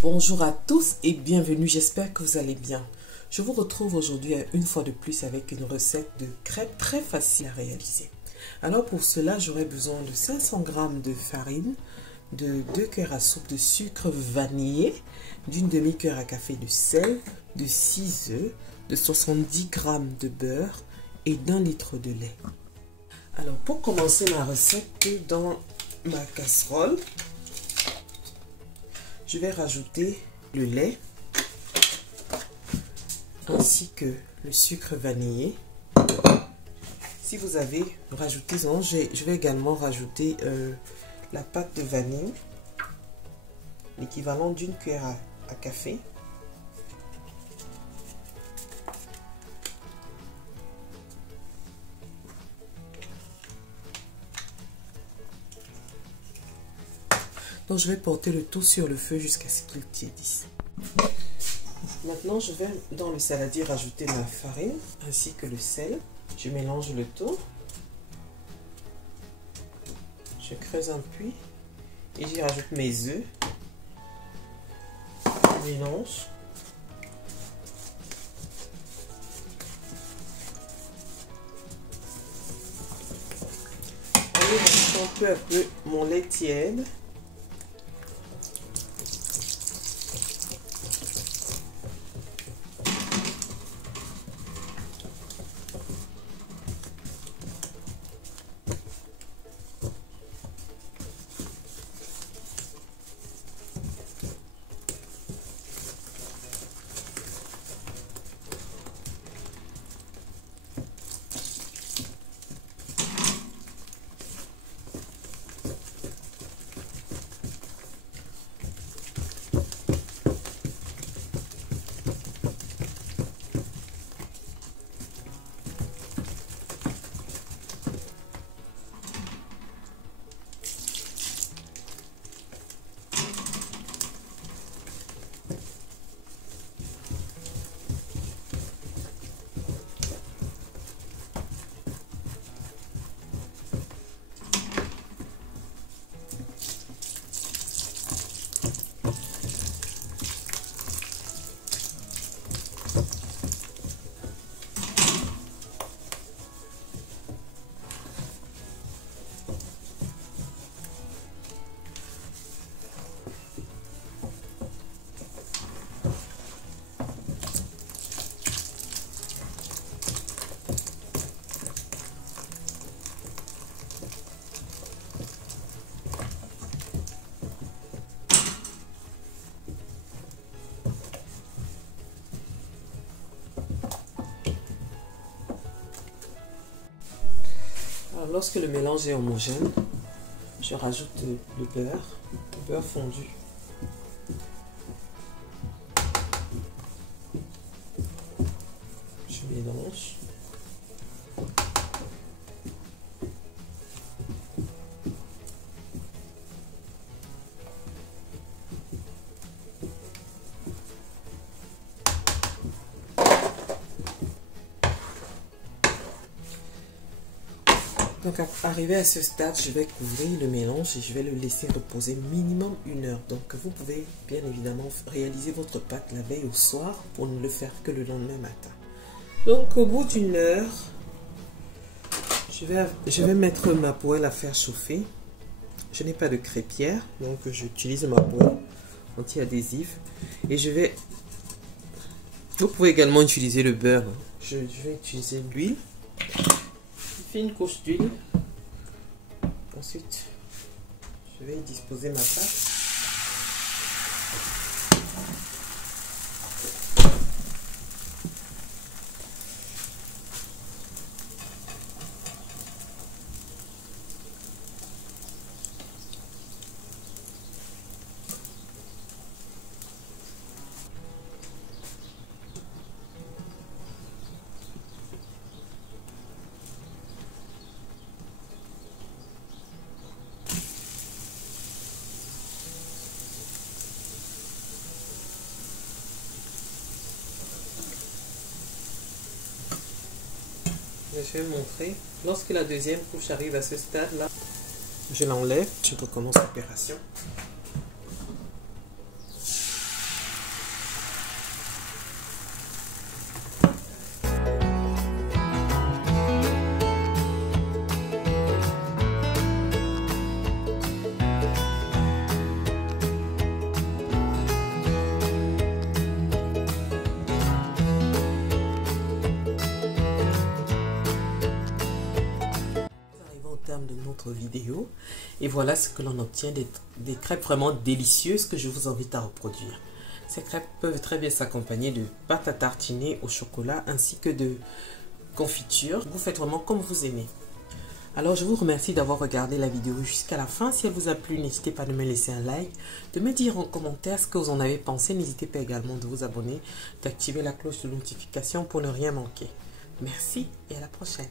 Bonjour à tous et bienvenue, j'espère que vous allez bien. Je vous retrouve aujourd'hui une fois de plus avec une recette de crêpes très facile à réaliser. Alors pour cela, j'aurai besoin de 500 g de farine, de 2 cuillères à soupe de sucre vanillé, d'une demi-cuillère à café de sel, de 6 œufs, de 70 g de beurre et d'1 litre de lait. Alors pour commencer ma recette, dans ma casserole, je vais rajouter le lait ainsi que le sucre vanillé. Si vous avez, rajoutez-en. Je vais également rajouter la pâte de vanille, l'équivalent d'une cuillère à café. Donc je vais porter le tout sur le feu jusqu'à ce qu'il tiédisse. Maintenant je vais dans le saladier rajouter ma farine ainsi que le sel. Je mélange le tout. Je creuse un puits et j'y rajoute mes œufs. Je mélange. En mélangeant peu à peu mon lait tiède. Alors, lorsque le mélange est homogène, je rajoute le beurre fondu. Je mélange. Donc arrivé à ce stade, je vais couvrir le mélange et je vais le laisser reposer minimum 1 heure. Donc vous pouvez bien évidemment réaliser votre pâte la veille au soir pour ne le faire que le lendemain matin. Donc au bout d'1 heure, je vais mettre ma poêle à faire chauffer. Je n'ai pas de crêpière, donc j'utilise ma poêle anti-adhésive. Et vous pouvez également utiliser le beurre. Je vais utiliser l'huile. Je fais une couche d'huile. Ensuite, je vais y disposer ma pâte. Je vais montrer. Lorsque la deuxième couche arrive à ce stade-là, je l'enlève, je recommence l'opération. autre vidéo. Et voilà ce que l'on obtient, des crêpes vraiment délicieuses que je vous invite à reproduire. Ces crêpes peuvent très bien s'accompagner de pâte à tartiner au chocolat ainsi que de confiture. Vous faites vraiment comme vous aimez. Alors je vous remercie d'avoir regardé la vidéo jusqu'à la fin. Si elle vous a plu, n'hésitez pas de me laisser un like, de me dire en commentaire ce que vous en avez pensé. N'hésitez pas également de vous abonner, d'activer la cloche de notification pour ne rien manquer. Merci et à la prochaine.